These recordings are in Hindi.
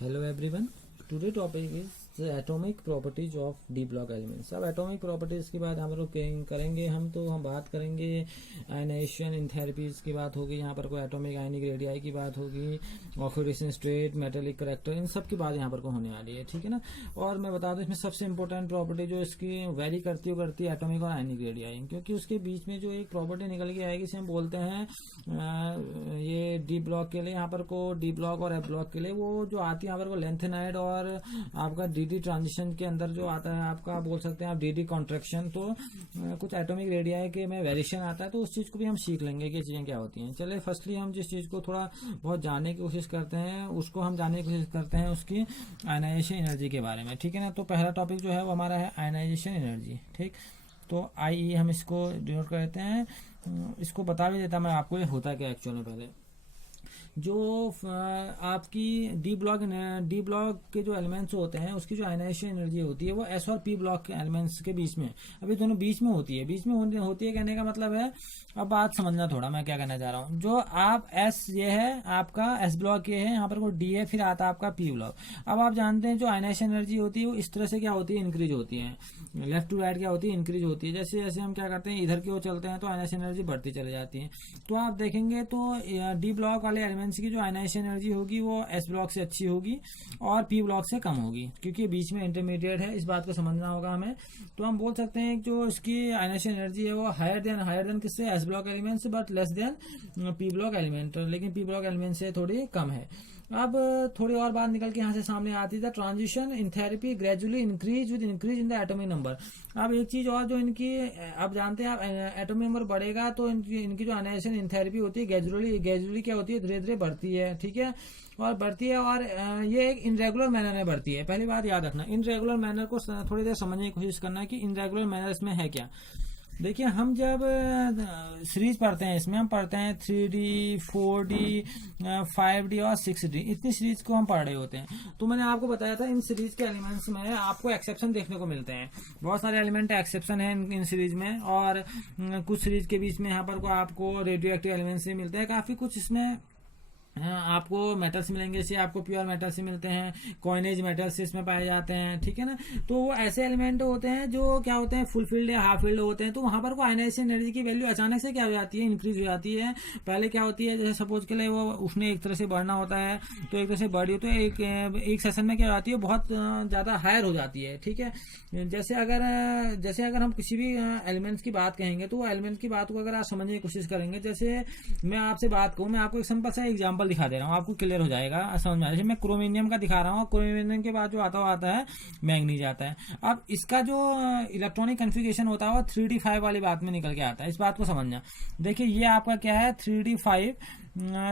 Hello everyone, today topic is atomic properties of D block elements. अब एटॉमिक प्रॉपर्टीज की बात हम लोग करेंगे। हम बात करेंगे आयनाइजेशन एंथैल्पीज की बात होगी, यहाँ पर कोई एटॉमिक आयनिक रेडियाई की बात होगी, ऑक्सीडेशन स्टेट, मेटेलिक करैक्टर, इन सब की बात यहाँ पर को होने वाली है, ठीक है ना। और मैं बता दूं इसमें सबसे इंपॉर्टेंट प्रॉपर्टी जो इसकी वेरी करती है एटॉमिक और आयनिक रेडियाई, क्योंकि उसके बीच में जो एक प्रॉपर्टी निकल के आएगी, इसे हम बोलते हैं ये डी ब्लॉक के लिए, यहाँ पर को डी ब्लॉक और एफ ब्लॉक के लिए वो जो आती है यहाँ पर को लेंथेनाइड और आपका डीडी ट्रांजिशन के अंदर जो आता है, आपका बोल सकते हैं आप डीडी कॉन्ट्रैक्शन, तो कुछ एटॉमिक रेडियाई के में वेरिएशन आता है, तो उस चीज को भी हम सीख लेंगे कि चीजें क्या होती हैं। चलिए फर्स्टली हम जिस चीज को थोड़ा बहुत जानने की कोशिश करते हैं उसको हम जानने की कोशिश करते हैं उसकी आयनाइजेशन एनर्जी के बारे में, ठीक है ना। तो पहला टॉपिक जो है वो हमारा है आयनाइजेशन एनर्जी, ठीक। तो आइए हम इसको डिनोट कर देते हैं, इसको बता भी देता मैं आपको ये होता क्या एक्चुअल में। पहले जो आपकी डी ब्लॉक के जो एलिमेंट्स होते हैं उसकी जो आयनाइजेशन एनर्जी होती है वो एस और पी ब्लॉक के एलिमेंट्स के बीच में, अभी दोनों बीच में होती है। बीच में होती है कहने का मतलब है, अब बात समझना थोड़ा मैं क्या कहना चाह रहा हूँ। जो आप एस ये है आपका एस ब्लॉक ये है, यहाँ पर वो डी है, फिर आता है आपका पी ब्लॉक। अब आप जानते हैं जो आयनाइजेशन एनर्जी होती है वो इस तरह से क्या होती है, इंक्रीज होती है, लेफ्ट टू राइट क्या होती है, इंक्रीज होती है। जैसे जैसे हम क्या करते हैं इधर की ओर चलते हैं तो आयनाइजेशन एनर्जी बढ़ती चली जाती है। तो आप देखेंगे तो डी ब्लॉक वाले एलिमेंट्स की जो आयनाइजेशन एनर्जी होगी वो एस ब्लॉक से अच्छी होगी और पी ब्लॉक से कम होगी, क्योंकि बीच में इंटरमीडिएट है, इस बात को समझना होगा हमें। तो हम बोल सकते हैं जो इसकी आयनाइजेशन एनर्जी है वो हायर देन किससे, एस ब्लॉक एलिमेंट से, but less than P block element, लेकिन पी ब्लॉक एलिमेंट से थोड़ी कम है। अब थोड़ी और बात निकल के यहाँ से सामने आती है, transition enthalpy gradually increase with increase in the atomic number. अब एक चीज और जो इनकी अब जानते हैं आप, एटॉमिक नंबर बढ़ेगा तो इनकी जो आयनाइजेशन एंथैल्पी होती है ग्रेजुअली क्या होती है, धीरे धीरे बढ़ती है, ठीक है, और बढ़ती है। और ये एक इनरेगुलर मैनर में बढ़ती है। पहली बात याद रखना, इनरेगुलर मैनर को थोड़ी देर समझने की कोशिश करना कि इनरेगुलर मैनर इसमें है क्या। देखिए हम जब सीरीज पढ़ते हैं, इसमें हम पढ़ते हैं 3D 4D 5D और 6D, इतनी सीरीज को हम पढ़ रहे होते हैं। तो मैंने आपको बताया था इन सीरीज के एलिमेंट्स में आपको एक्सेप्शन देखने को मिलते हैं, बहुत सारे एलिमेंट एक्सेप्शन है इन सीरीज में, और कुछ सीरीज के बीच में यहाँ पर को आपको रेडियो एक्टिव एलिमेंट्स भी मिलते हैं, काफी कुछ इसमें आपको मेटल्स मिलेंगे, जैसे आपको प्योर मेटल्स से मिलते हैं, कॉइनेज मेटल्स इसमें पाए जाते हैं, ठीक है ना। तो वो ऐसे एलिमेंट होते हैं जो क्या होते हैं, फुलफिल्ड या हाफ फिल्ड होते हैं। तो वहां पर को आयनाइजेशन एनर्जी की वैल्यू अचानक से क्या हो जाती है, इंक्रीज हो जाती है। पहले क्या होती है, जैसे सपोज के लिए वो उसने एक तरह से बढ़ना होता है, तो एक तरह से बढ़ी तो एक सेशन में क्या हो जाती है, बहुत ज्यादा हायर हो जाती है, ठीक है। जैसे अगर हम किसी भी एलिमेंट्स की बात कहेंगे तो वो एलिमेंट्स की बात को अगर आप समझने की कोशिश करेंगे, जैसे मैं आपसे बात कहूँ, मैं आपको एक सिंपल सा एग्जांपल दिखा दे रहा हूँ, आपको क्लियर हो जाएगा, समझ में आ जाएगा। मैं क्रोमिनियम का दिखा रहा हूँ, क्रोमिनियम के बाद जो आता है मैंगनीज आता है। अब इसका जो इलेक्ट्रॉनिक कन्फिगरेशन होता है वो 3D5 वाली बात में निकल के आता है, इस बात को समझना। देखिए ये आपका क्या है,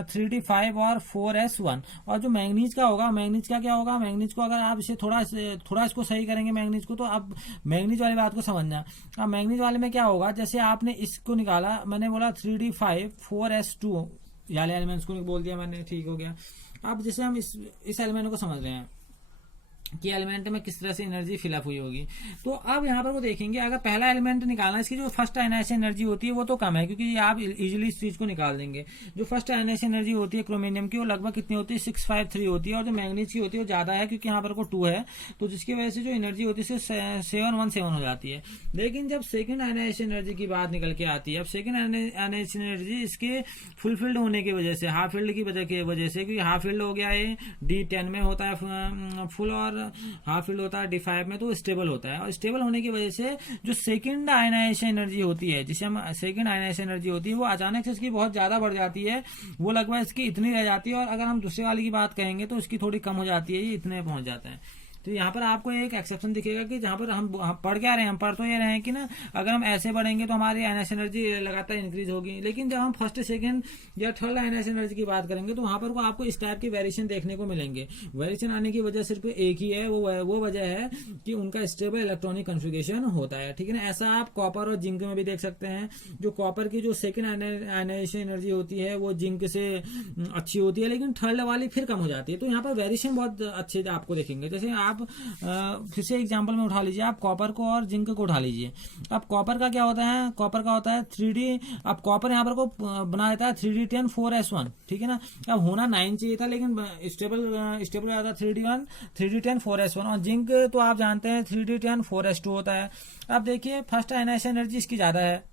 3D5 और 4S1। और जो मैंगनीज का होगा, मैंगनीज का क्या होगा, मैंगनीज को अगर आप इसे थोड़ा इसको सही करेंगे मैंगनीज को, तो अब मैंगनीज वाली बात को समझना। अब मैंगनीज वाले में क्या होगा, जैसे आपने इसको निकाला, मैंने बोला 3D5 4S2 वाले एलिमेंट्स को बोल दिया मैंने, ठीक हो गया। अब जैसे हम इस एलिमेंट को समझ रहे हैं कि एलिमेंट में किस तरह से एनर्जी फिलअप हुई होगी, तो अब यहाँ पर वो देखेंगे, अगर पहला एलिमेंट निकालना, इसकी जो फर्स्ट आयनाइजेशन एनर्जी होती है वो तो कम है, क्योंकि आप इजीली इस चीज को निकाल देंगे। जो फर्स्ट आयनाइजेशन एनर्जी होती है क्रोमिनियम की वो लगभग कितनी होती है, 653 होती है, और जो मैंगनीज की होती है वो ज्यादा है, क्योंकि यहाँ पर को 2 है, तो जिसकी वजह से जो एनर्जी होती है 717 हो जाती है। लेकिन जब सेकंड आयनाइजेशन एनर्जी की बात निकल के आती है, अब सेकंड आयनाइजेशन एनर्जी इसके फुलफिल्ड होने की वजह से, हाफ फील्ड की वजह से, क्योंकि हाफ फील्ड हो गया है D10 में होता है फुल, और हाफ फील्ड होता है D5 में, तो स्टेबल होता है। और स्टेबल होने की वजह से जो सेकंड आयनाइजेशन एनर्जी होती है, जिसे हम सेकंड आयनाइजेशन एनर्जी होती है, वो अचानक से इसकी बहुत ज्यादा बढ़ जाती है, वो लगभग इसकी इतनी रह जाती है। और अगर हम दूसरे वाले की बात कहेंगे तो इसकी थोड़ी कम हो जाती है, ये इतने पहुंच जाता है। तो यहाँ पर आपको एक एक्सेप्शन दिखेगा कि जहां पर हम पढ़ क्या रहे हैं, हम पढ़ तो ये रहे हैं कि ना, अगर हम ऐसे बढ़ेंगे तो हमारी आयनाइजेशन एनर्जी लगातार इंक्रीज होगी। लेकिन जब हम फर्स्ट सेकंड या थर्ड आयनाइजेशन एनर्जी की बात करेंगे तो वहां पर को आपको इस टाइप के वेरिएशन देखने को मिलेंगे। वेरिएशन आने की वजह सिर्फ एक ही है, वो वजह है कि उनका स्टेबल इलेक्ट्रॉनिक कन्फिगरेशन होता है, ठीक है ना। ऐसा आप कॉपर और जिंक में भी देख सकते हैं। जो कॉपर की जो सेकंड आयनाइजेशन एनर्जी होती है वो जिंक से अच्छी होती है, लेकिन थर्ड वाली फिर कम हो जाती है। तो यहाँ पर वेरिएशन बहुत अच्छे आपको देखेंगे। जैसे आप आप फिर से एग्जांपल में उठा लीजिए, आप कॉपर को और जिंक को उठा लीजिए। अब कॉपर का क्या होता है, कॉपर का होता है 3D, अब कॉपर यहाँ पर को बना देता है 3D10 4s1, ठीक है ना। अब होना 9 चाहिए था, लेकिन स्टेबल आया था 3D10 4s1। और जिंक तो आप जानते हैं 3D10 4s2 होता है। अब देखिए फर्स्ट आयनाइजेशन एनर्जी इसकी ज्यादा है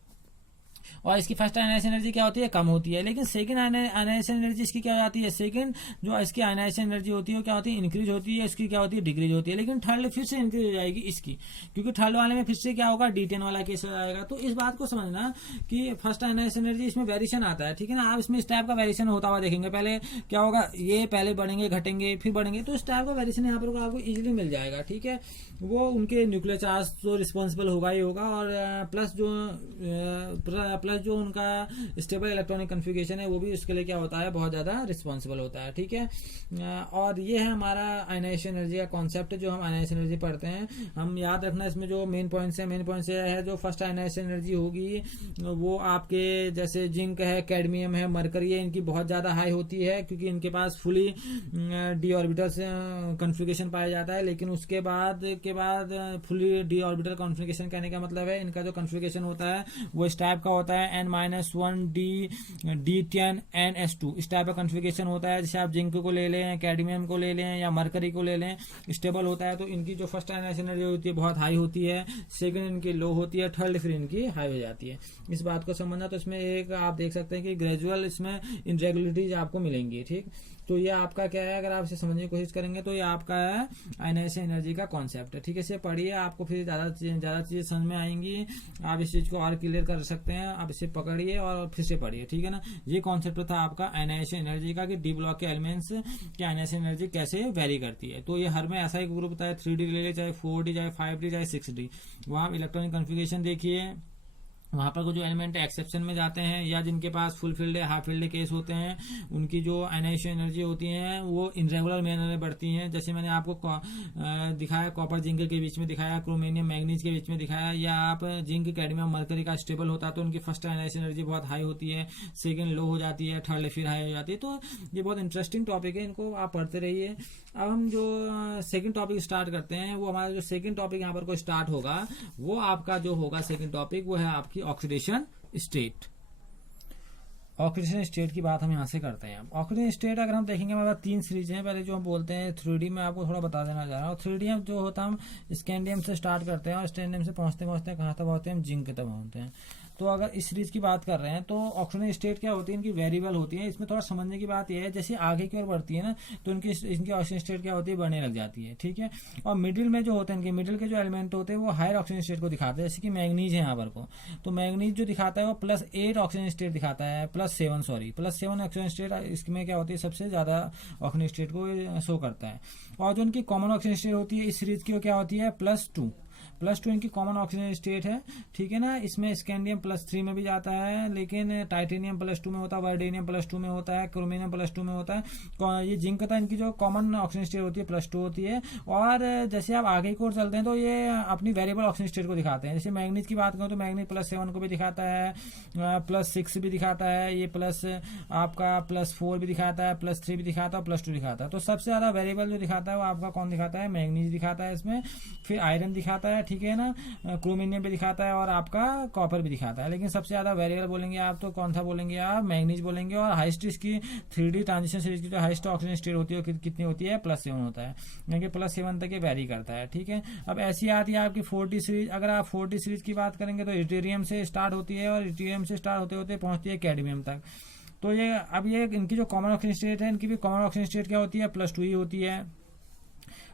और इसकी फर्स्ट आयनाइजेशन एनर्जी क्या होती है, कम होती है। लेकिन सेकंड आयनाइजेशन एनर्जी इसकी क्या हो जाती है, सेकंड जो इसकी आयनाइजेशन एनर्जी होती है वो क्या होती है, इंक्रीज होती है, इसकी क्या होती है, डिक्रीज होती है। लेकिन थर्ड फिर से इंक्रीज हो जाएगी इसकी, क्योंकि थर्ड वाले में फिर से क्या होगा, D10 वाला केस आएगा। तो इस बात को समझना कि फर्स्ट आयनाइजेशन एनर्जी इसमें वेरिएशन आता है, ठीक है ना। आप इसमें इस टाइप का वेरिएशन होता हुआ देखेंगे, पहले क्या होगा, ये पहले बढ़ेंगे, घटेंगे, फिर बढ़ेंगे, तो इस टाइप का वेरिएशन यहाँ पर आपको इजीली मिल जाएगा, ठीक है। वो उनके न्यूक्लियर चार्ज तो रिस्पॉन्सिबल होगा ही होगा, और प्लस जो उनका स्टेबल इलेक्ट्रॉनिक कन्फिगरेशन है वो भी उसके लिए क्या होता है, बहुत ज्यादा रिस्पॉन्सिबल होता है, ठीक है। और ये है हमारा आयनाइजेशन एनर्जी का कॉन्सेप्ट जो हम आयनाइजेशन एनर्जी पढ़ते हैं। हम याद रखना इसमें जो मेन पॉइंट्स है, जो फर्स्ट आयनाइजेशन एनर्जी होगी वो आपके जैसे जिंक है, कैडमियम है, मरकरी है, इनकी बहुत ज्यादा हाई होती है, क्योंकि इनके पास फुली डी ऑर्बिटल कन्फिगरेशन पाया जाता है। लेकिन उसके बाद फुली डी ऑर्बिटल कॉन्फिगरेशन कहने का मतलब है इनका जो कॉन्फिगरेशन होता है वो इस टाइप का होता है, N-1 D10 NS2, इस टाइप का कॉन्फिगरेशन होता है। जैसे आप जिंक को ले लें, कैडमियम को ले लें या मरकरी को ले लें, स्टेबल होता है। तो इनकी जो फर्स्ट आयनाइजेशन एनर्जी होती है बहुत हाई होती है, सेकंड इनकी लो होती है, थर्ड फिर इनकी हाई हो जाती है। इस बात को समझना। तो इसमें एक आप देख सकते हैं कि ग्रेजुअल इसमें इनरेगुलरिटीज आपको मिलेंगी, ठीक। तो ये आपका क्या है, अगर आप इसे समझने की कोशिश करेंगे तो ये आपका है आयनाइजेशन एनर्जी का कॉन्सेप्ट है, ठीक है। इसे पढ़िए, आपको फिर ज्यादा चीजें समझ में आएंगी, आप इस चीज को और क्लियर कर सकते हैं। आप इसे पकड़िए और फिर से पढ़िए, ठीक है ना। ये कॉन्सेप्ट था आपका आयनाइजेशन एनर्जी का कि डी ब्लॉक के एलिमेंट्स की आयनाइजेशन एनर्जी कैसे वेरी करती है। तो ये हर में ऐसा एक ग्रुप होता है, 3D ले ले, चाहे 4D, चाहे 5D, चाहे 6D। वहां इलेक्ट्रॉनिक कॉन्फिगरेशन देखिए, वहां पर जो एलिमेंट एक्सेप्शन में जाते हैं या जिनके पास full field half field case होते हैं, उनकी जो आयनाइजेशन एनर्जी होती है वो इनरेगुलर मैनर में बढ़ती हैं। जैसे मैंने आपको दिखाया कॉपर जिंक के बीच में दिखाया, क्रोमेनियम मैग्नीज के बीच में दिखाया, या आप जिंक कैडमियम मरकरी का स्टेबल होता है तो उनकी फर्स्ट आयनाइजेशन एनर्जी बहुत हाई होती है, सेकंड लो हो जाती है, थर्ड फिर हाई हो जाती है। तो ये बहुत इंटरेस्टिंग टॉपिक है, इनको आप पढ़ते रहिए। अब हम जो सेकंड टॉपिक स्टार्ट करते हैं, वो हमारा जो सेकंड टॉपिक यहाँ पर कोई स्टार्ट होगा वो आपका जो होगा सेकंड टॉपिक वो है आपकी ऑक्सीडेशन स्टेट। ऑक्सीडेशन स्टेट की बात हम यहाँ से करते हैं। ऑक्सीडेशन स्टेट अगर हम देखेंगे हमारे पास 3 सीरीज हैं। पहले जो हम बोलते हैं 3D में आपको थोड़ा बता देना चाह रहा हूँ। 3D में जो होता है हम स्कैंडियम से स्टार्ट करते हैं और स्कैंडियम से पहुंचते कहाँ तक पहुंचते हैं, हम जिंक तक पहुंचते हैं। तो अगर इस सीरीज की बात कर रहे हैं तो ऑक्सीडेशन स्टेट क्या होती है, इनकी वेरिएबल होती है। इसमें थोड़ा समझने की बात यह है, जैसे आगे की ओर बढ़ती है ना तो इनकी ऑक्सीजन स्टेट क्या होती है, बढ़ने लग जाती है, ठीक है। और मिडिल में जो होते हैं, इनके मिडिल के जो एलिमेंट होते हैं वो हायर ऑक्सीजन स्टेट को दिखाते हैं। जैसे कि मैग्नीज है यहाँ पर को, तो मैग्नीज जो दिखाता है वो +8 ऑक्सीजन स्टेट दिखाता है, +7 ऑक्सीजन स्टेट इसमें क्या होती है, सबसे ज्यादा ऑक्सीजन स्टेट को शो करता है। और जो इनकी कॉमन ऑक्सीजन स्टेट होती है इस सीरीज की वो क्या होती है, +2 इनकी कॉमन ऑक्सीजन स्टेट है, ठीक है ना। इसमें स्कैंडियम +3 में भी जाता है, लेकिन टाइटेनियम +2 में होता है, वर्डेनियम +2 में होता है, क्रोमिनियम +2 में होता है। ये जिंक था, इनकी जो कॉमन ऑक्सीजन स्टेट होती है +2 होती है। और जैसे आप आगे की ओर चलते हैं तो ये अपनी वेरिएबल ऑक्सीजन स्टेट को दिखाते हैं। जैसे मैग्नीज की बात करें तो मैग्नीज +7 को भी दिखाता है, +6 भी दिखाता है, ये आपका +4 भी दिखाता है, +3 भी दिखाता है, +2 दिखाता है। तो सबसे ज्यादा वेरिएबल जो दिखाता है वो आपका कौन दिखाता है, मैग्नीज दिखाता है इसमें। फिर आयरन दिखाता है, ठीक है ना, क्रोमिनियम भी दिखाता है और आपका कॉपर भी दिखाता है। लेकिन सबसे ज्यादा वेरिएबल बोलेंगे आप तो कौन सा बोलेंगे आप, मैग्नीज बोलेंगे। और हाईएस्ट इसकी 3D ट्रांजिशन सीरीज की जो हाईएस्ट ऑक्सीजन स्टेट होती है कितनी होती है, +7 होता है, यानी +7 तक ये वेरी करता है, ठीक है। अब ऐसी आती है आपकी 4D सीरीज। अगर आप 4D सीरीज की बात करेंगे तो इट्रियम से स्टार्ट होती है और इट्रियम से स्टार्ट होते होते पहुंचती है कैडमियम तक। तो ये अब ये इनकी जो कॉमन ऑक्सीजन स्टेट है, इनकी भी कॉमन ऑक्सीजन स्टेट क्या होती है, +2 ही होती है,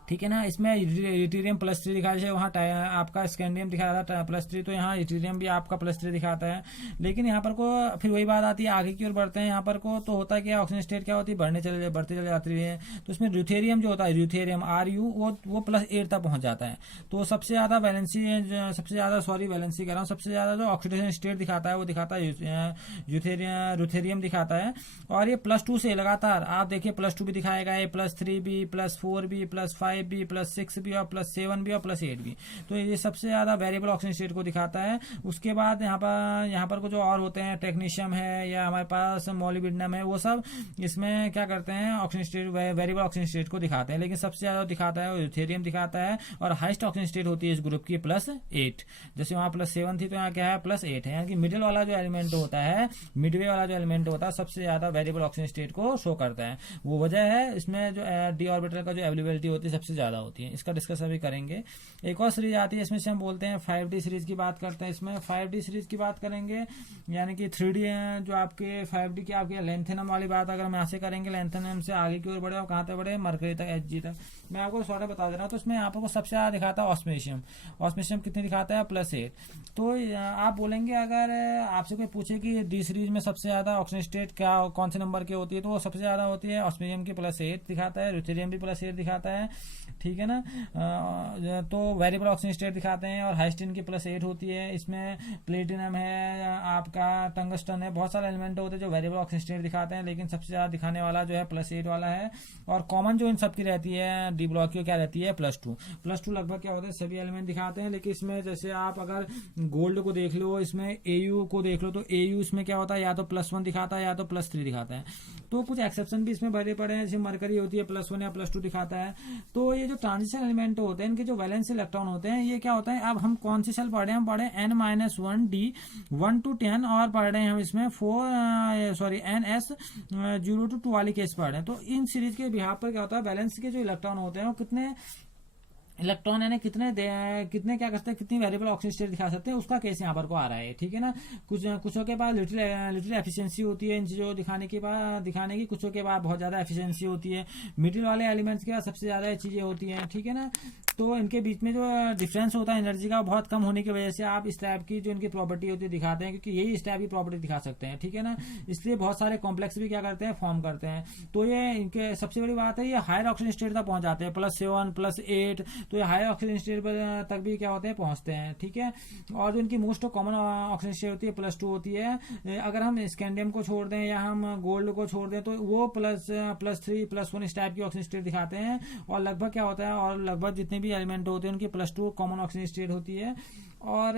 ठीक है ना। इसमें इट्रियम +3 दिखा, जैसे वहाँ आपका स्कैंडियम दिखा रहा था +3, तो यहाँ इट्रियम भी आपका +3 दिखाता है। लेकिन यहाँ पर को फिर वही बात आती है, आगे की ओर बढ़ते हैं यहाँ पर को तो होता है कि ऑक्सीजन स्टेट क्या होती है, बढ़ते चले जाती है। तो उसमें ड्यूथेरियम जो होता है, ड्यूथेरियम RU वो +8 तक पहुंच जाता है। तो सबसे ज्यादा वैलेंसी कह रहा हूँ, सबसे ज्यादा जो ऑक्सीडेशन स्टेट दिखाता है वो दिखाता है ड्यूथेरियम दिखाता है। और ये +2 से लगातार आप देखिए +2 भी दिखाएगा, ये +3 भी, +4 भी, +5 5 भी, +6 भी, और +7 भी, और +8 भी। तो ये सबसे ज़्यादा वेरिएबल ऑक्सीजन स्टेट को दिखाता है। उसके बाद यहाँ पर कुछ और होते हैं, टेक्नीशियम है या हमारे पास मॉलिब्डेनम है, वो सब इसमें क्या करते हैं, oxygen state, variable oxygen state को दिखाते हैं। लेकिन सबसे ज़्यादा दिखाता है ड्यूटेरियम दिखाता है, और हाईएस्ट ऑक्सीजन स्टेट होती है इस ग्रुप की +8। जैसे वहाँ +7 थी तो यहाँ क्या है, +8 है। यानी कि मिडिल वाला जो एलिमेंट होता है, मिडवे वाला जो एलिमेंट होता है, सबसे ज़्यादा वेरिएबल ऑक्सीजन स्टेट को शो करता है। वो वजह है इसमें जो डी ऑर्बिटल का जो अवेलेबिलिटी होती है सबसे ज़्यादा होती है। इसका डिस्कस अभी करेंगे। एक और सीरीज आती है, इसमें से हम बोलते हैं 5D सीरीज की बात करते हैं। इसमें 5D सीरीज की बात करेंगे, यानी कि 3D जो आपके 5D की आपके लेंथेनम वाली बात अगर हम यहाँ से करेंगे, लेंथेनम से आगे की ओर बढ़े और कहाँ तक बढ़े, मरकरी तक, Hg तक। मैं आपको शॉर्ट बता दे रहा हूँ। तो इसमें यहाँ पर सबसे ज़्यादा दिखाता है ऑस्मिशियम। ऑस्मिशियम कितने दिखाता है, +8। तो आप बोलेंगे, अगर आपसे कोई पूछे कि डी सीरीज में सबसे ज़्यादा ऑक्सीजन स्टेट क्या कौन से नंबर की होती है, तो वो सबसे ज़्यादा होती है ऑस्मिशियम की, +8 दिखाता है। ड्यूटेरियम भी +8 दिखाता है, ठीक है ना। तो वेरिएबल ऑक्सीजन स्टेट दिखाते हैं, और हाईएस्ट इनकी +8 होती है। इसमें प्लेटिनम है, आपका टंगस्टन है, बहुत सारे एलिमेंट होते हैं जो वेरिएबल ऑक्सीजन स्टेट दिखाते हैं, लेकिन सबसे ज़्यादा दिखाने वाला जो है +8 वाला है। और कॉमन जो इन सब की रहती है डी ब्लॉक की, क्या रहती है, +2। +2 लगभग क्या होता है, सभी एलिमेंट दिखाते हैं। लेकिन इसमें जैसे आप अगर गोल्ड को देख लो, इसमें AU को देख लो, तो AU इसमें क्या होता है, या तो +1 दिखाता है या तो +3 दिखाता है। तो कुछ एक्सेप्शन भी इसमें भरे पड़े हैं, जैसे मरकरी होती है +1 या +2 दिखाता है। तो ये जो ट्रांजिशन एलिमेंट होते हैं, इनके जो वैलेंस इलेक्ट्रॉन होते हैं, ये क्या होता है, अब हम कौन सी सेल पढ़ रहे हैं, हम पढ़े N-1D 1 to 10, और पढ़ रहे हैं हम इसमें NS 0 to 2 वाली केस पढ़ रहे हैं। तो इन सीरीज के बिहार पर क्या होता है, बैलेंस के जो इलेक्ट्रॉन होते हैं वो कितने इलेक्ट्रॉन यानी कितने क्या करते हैं, कितनी वेरिएबल ऑक्सीजन स्टेट दिखा सकते हैं, उसका केस यहाँ पर को आ रहा है, ठीक है ना। कुछों के पास लिटिल एफिशिएंसी होती है इन चीज़ों दिखाने की, कुछों के पास बहुत ज़्यादा एफिशिएंसी होती है। मिडिल वाले एलिमेंट्स के पास सबसे ज़्यादा ये चीज़ें होती हैं, ठीक है ना। तो इनके बीच में जो डिफरेंस होता है एनर्जी का, बहुत कम होने की वजह से आप इस टाइप की जो इनकी प्रॉपर्टी होती है दिखाते हैं, क्योंकि यही इस टाइप की प्रॉपर्टी दिखा सकते हैं, ठीक है ना। इसलिए बहुत सारे कॉम्प्लेक्स भी क्या करते हैं, फॉर्म करते हैं। तो ये इनके सबसे बड़ी बात है, ये हायर ऑक्सीजन स्टेट तक पहुंच जाते हैं, +7 +8। तो ये हायर ऑक्सीजन स्टेट तक भी क्या होते हैं, पहुंचते हैं, ठीक है। और जो इनकी मोस्ट कॉमन ऑक्सीजन स्टेट होती है +2 होती है। अगर हम स्कैंडियम को छोड़ दें या हम गोल्ड को छोड़ दें, तो वो +3 +1 इस टाइप की ऑक्सीजन स्टेट दिखाते हैं। और लगभग क्या होता है, और लगभग जितने भी एलिमेंट होते हैं उनकी +2 कॉमन ऑक्सीजन स्टेट होती है। और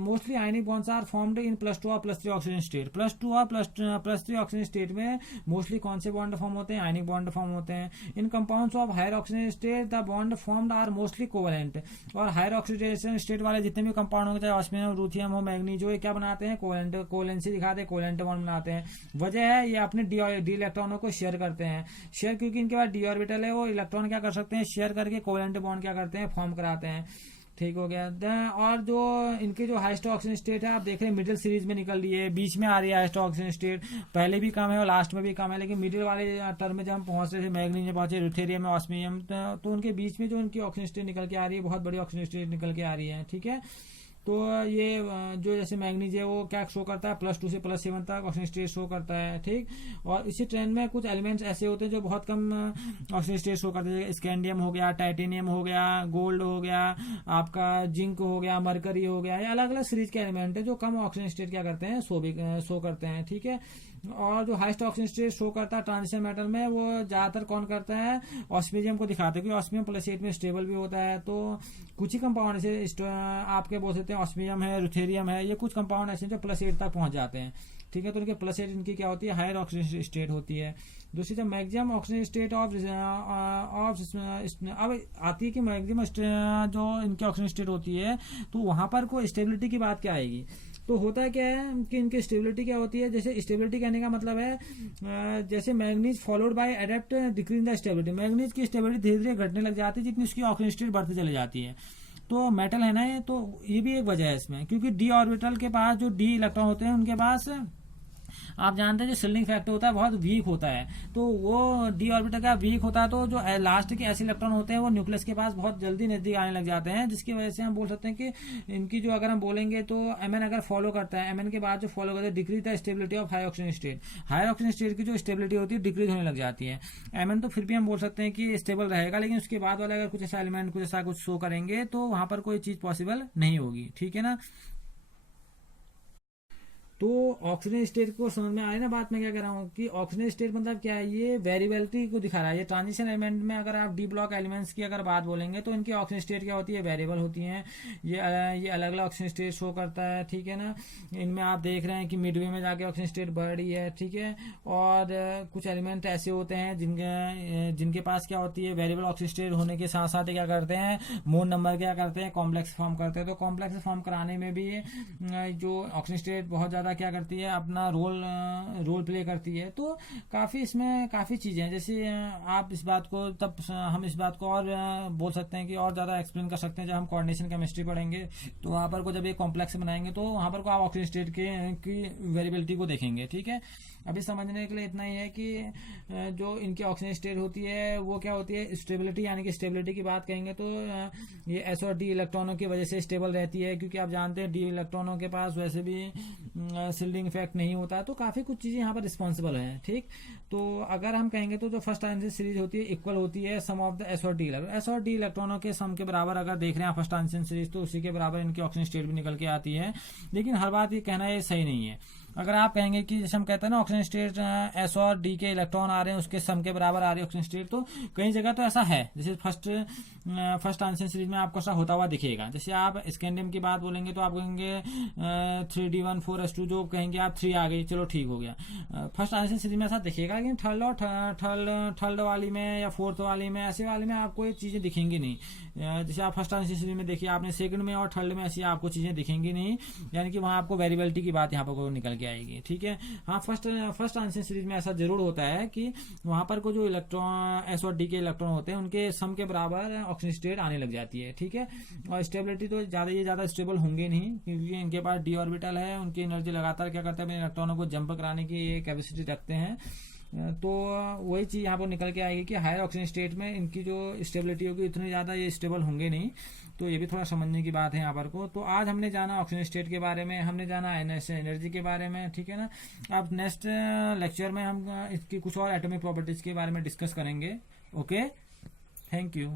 mostly ionic bonds are formed in +2 और +3 ऑक्सीजन स्टेट। +2 और +3 ऑक्सीजन स्टेट में मोस्टली कौन से बॉन्ड फॉर्म होते हैं, आयनिक बॉन्ड फॉर्म होते हैं। In compounds of higher oxygen state the bond formed are mostly covalent. और हायर ऑक्सीडेशन स्टेट वाले जितने भी कंपाउंड होंगे, चाहे ऑस्मियम, रूथियम हो, मैग्नीज हो, ये क्या बनाते हैं, कोवेलेंसी दिखाते हैं, कोवेलेंट बॉन्ड बनाते हैं। वजह है ये अपने डी इलेक्ट्रॉनों को शेयर करते हैं। शेयर क्योंकि इनके पास डी ऑर्बिटल है, वो इलेक्ट्रॉन क्या कर सकते हैं, शेयर करके कोवेलेंट बॉन्ड क्या करते हैं, फॉर्म कराते हैं, ठीक हो गया। और जो इनके जो हाईएस्ट ऑक्सीजन स्टेट है, आप देख रहे हैं मिडिल सीरीज में निकल रही है, बीच में आ रही है हाईएस्ट ऑक्सीजन स्टेट, पहले भी कम है और लास्ट में भी कम है। लेकिन मिडिल वाले टर्म में जब हम पहुंच रहे थे, मैग्नीज में पहुंचे, ड्यूटेरियम में, ऑस्मियम, तो उनके बीच में जो उनकी ऑक्सीजन स्टेट निकल के आ रही है, बहुत बड़ी ऑक्सीजन स्टेट निकल के आ रही है, ठीक है। तो ये जो जैसे मैग्नीज है वो क्या शो करता है, +2 से +7 तक ऑक्सीजन स्टेट शो करता है, ठीक। और इसी ट्रेंड में कुछ एलिमेंट्स ऐसे होते हैं जो बहुत कम ऑक्सीजन स्टेट शो करते हैं, स्कैंडियम हो गया, टाइटेनियम हो गया, गोल्ड हो गया, आपका जिंक हो गया, मरकरी हो गया। ये अलग अलग सीरीज के एलिमेंट है जो कम ऑक्सीजन स्टेट क्या करते हैं, शो करते हैं, ठीक है। और जो हाईएस्ट ऑक्सीजन स्टेट शो करता है ट्रांजिशन मेटल में, वो ज्यादातर कौन करता है, ऑस्मियम को दिखाते हैं, क्योंकि ऑस्मियम +8 में स्टेबल भी होता है। तो कुछ ही कंपाउंड ऐसे आपके बोल सकते हैं, ऑस्मियम है, ड्यूटेरियम है, ये कुछ कंपाउंड ऐसे जो +8 तक पहुंच जाते हैं, ठीक है। तो इनके +8 इनकी क्या होती है, हायर ऑक्सीजन स्टेट होती है। दूसरी जब मैक्सिमम ऑक्सीजन स्टेट ऑफ अब आती है कि मैक्सिमम जो इनकी ऑक्सीजन स्टेट होती है, तो वहां पर कोई स्टेबिलिटी की बात क्या आएगी। तो होता क्या है कि इनकी स्टेबिलिटी क्या होती है, जैसे स्टेबिलिटी कहने का मतलब है जैसे manganese followed by adept decrease the stability. Manganese की स्टेबिलिटी धीरे धीरे घटने लग जाती है जितनी उसकी ऑक्सीजन स्टेट बढ़ती चली जाती है। तो मेटल है ना ये, तो ये भी एक वजह है इसमें, क्योंकि डी ऑर्बिटल के पास जो डी इलेक्ट्रॉन होते हैं उनके पास आप जानते हैं जो सिल्डिंग फैक्टर होता है बहुत वीक होता है। तो वो डी ऑर्बिटल का वीक होता है, तो जो लास्ट के ऐसे इलेक्ट्रॉन होते हैं वो न्यूक्लियस के पास बहुत जल्दी नजदीक आने लग जाते हैं, जिसकी वजह से हम बोल सकते हैं कि इनकी जो अगर हम बोलेंगे तो एमएन अगर फॉलो करता है, एमएन के बाद जो फॉलो करता है decrease the stability of high oxygen state. High oxygen state की जो स्टेबिलिटी होती है डिक्रीज होने लग जाती है। एमएन तो फिर भी हम बोल सकते हैं कि स्टेबल रहेगा, लेकिन उसके बाद वाले अगर कुछ ऐसा एलिमेंट कुछ ऐसा कुछ शो करेंगे तो वहां पर कोई चीज पॉसिबल नहीं होगी, ठीक है ना। तो ऑक्सीजन स्टेट को समझ में आ रही है ना बात मैं क्या कर रहा हूँ कि ऑक्सीजन स्टेट मतलब क्या है, ये वेरिएबिलिटी को दिखा रहा है। ये ट्रांजिशन एलिमेंट में अगर आप डी ब्लॉक एलिमेंट्स की अगर बात बोलेंगे तो इनकी ऑक्सीजन स्टेट क्या होती है, वेरिएबल होती है। ये अलग अलग ऑक्सीजन स्टेट शो करता है, ठीक है ना। इनमें आप देख रहे हैं कि मिडवे में जाके ऑक्सीजन स्टेट बढ़ रही है, ठीक है। और कुछ एलिमेंट ऐसे होते हैं जिनके पास क्या होती है, वेरिएबल ऑक्सीजन स्टेट होने के साथ साथ क्या करते हैं, मोल नंबर क्या करते हैं, कॉम्प्लेक्स फॉर्म करते हैं। तो कॉम्प्लेक्स फॉर्म कराने में भी जो ऑक्सीजन स्टेट बहुत ज़्यादा क्या करती है, अपना रोल प्ले करती है। तो काफ़ी इसमें काफ़ी चीज़ें हैं। जैसे आप इस बात को हम इस बात को और बोल सकते हैं कि और ज़्यादा एक्सप्लेन कर सकते हैं जब हम कोऑर्डिनेशन केमिस्ट्री पढ़ेंगे। तो वहाँ पर को जब ये कॉम्प्लेक्स बनाएंगे तो वहाँ पर को आप ऑक्सीजन स्टेट की वेरिएबिलिटी को देखेंगे, ठीक है। अभी समझने के लिए इतना ही है कि जो इनकी ऑक्सीजन स्टेट होती है वो क्या होती है, स्टेबिलिटी। यानी कि स्टेबिलिटी की बात करेंगे तो ये एस और डी इलेक्ट्रॉनों की वजह से स्टेबल रहती है, क्योंकि आप जानते हैं डी इलेक्ट्रॉनों के पास वैसे भी शिल्डिंग इफेक्ट नहीं होता है। तो काफ़ी कुछ चीज़ें यहाँ पर रिस्पॉन्सिबल हैं, ठीक। तो अगर हम कहेंगे तो जो फर्स्ट ट्रांजिशन सीरीज होती है इक्वल होती है सम ऑफ द एस और डी इलेक्ट्रॉनों के सम के बराबर अगर देख रहे हैं फर्स्ट ट्रांजिशन सीरीज, तो उसी के बराबर इनकी ऑक्सीजन स्टेट भी निकल के आती है। लेकिन हर बात ये कहना ये सही नहीं है। अगर आप कहेंगे कि जैसे हम कहते हैं ना ऑक्सीजन स्टेट एस और डी के इलेक्ट्रॉन आ रहे हैं उसके सम के बराबर आ रही है ऑक्सीजन स्टेट, तो कई जगह तो ऐसा है। जैसे फर्स्ट ट्रांजिशन सीरीज में आपको ऐसा होता हुआ दिखेगा। जैसे आप स्कैंडियम की बात बोलेंगे तो आप कहेंगे 3D14S2, जो कहेंगे आप 3 आ गई, चलो ठीक हो गया। फर्स्ट ट्रांजिशन सीरीज में ऐसा दिखेगा, लेकिन थर्ड वाली में या फोर्थ वाली में ऐसे वाली में आपको ये चीज़ें दिखेंगी नहीं। जैसे आप फर्स्ट ट्रांजिशन सीरीज में देखिए आपने, सेकंड में और थर्ड में ऐसी आपको चीज़ें दिखेंगी नहीं। यानी कि वहाँ आपको वेरिएबिलिटी की बात यहाँ पर निकल के आएगी, ठीक है। हाँ, फर्स्ट ट्रांजिशन सीरीज में ऐसा जरूर होता है कि वहां पर को जो इलेक्ट्रॉन एस और डी के इलेक्ट्रॉन होते हैं उनके सम के बराबर ऑक्सीजन स्टेट आने लग जाती है, ठीक है। और स्टेबिलिटी तो ज्यादा स्टेबल होंगे नहीं, क्योंकि इनके पास डी ऑर्बिटल है। उनकी एनर्जी लगातार क्या करते हैं, इलेक्ट्रॉनों को जंप कराने की ये कैपेसिटी रखते हैं। तो वही चीज़ यहाँ पर निकल के आएगी कि हायर ऑक्सीजन स्टेट में इनकी जो स्टेबिलिटी होगी इतनी ज़्यादा ये स्टेबल होंगे नहीं। तो ये भी थोड़ा समझने की बात है यहाँ पर को। तो आज हमने जाना ऑक्सीजन स्टेट के बारे में, हमने जाना एनर्जी के बारे में, ठीक है ना। अब नेक्स्ट लेक्चर में हम इसकी कुछ और एटॉमिक प्रॉपर्टीज के बारे में डिस्कस करेंगे। Okay, thank you.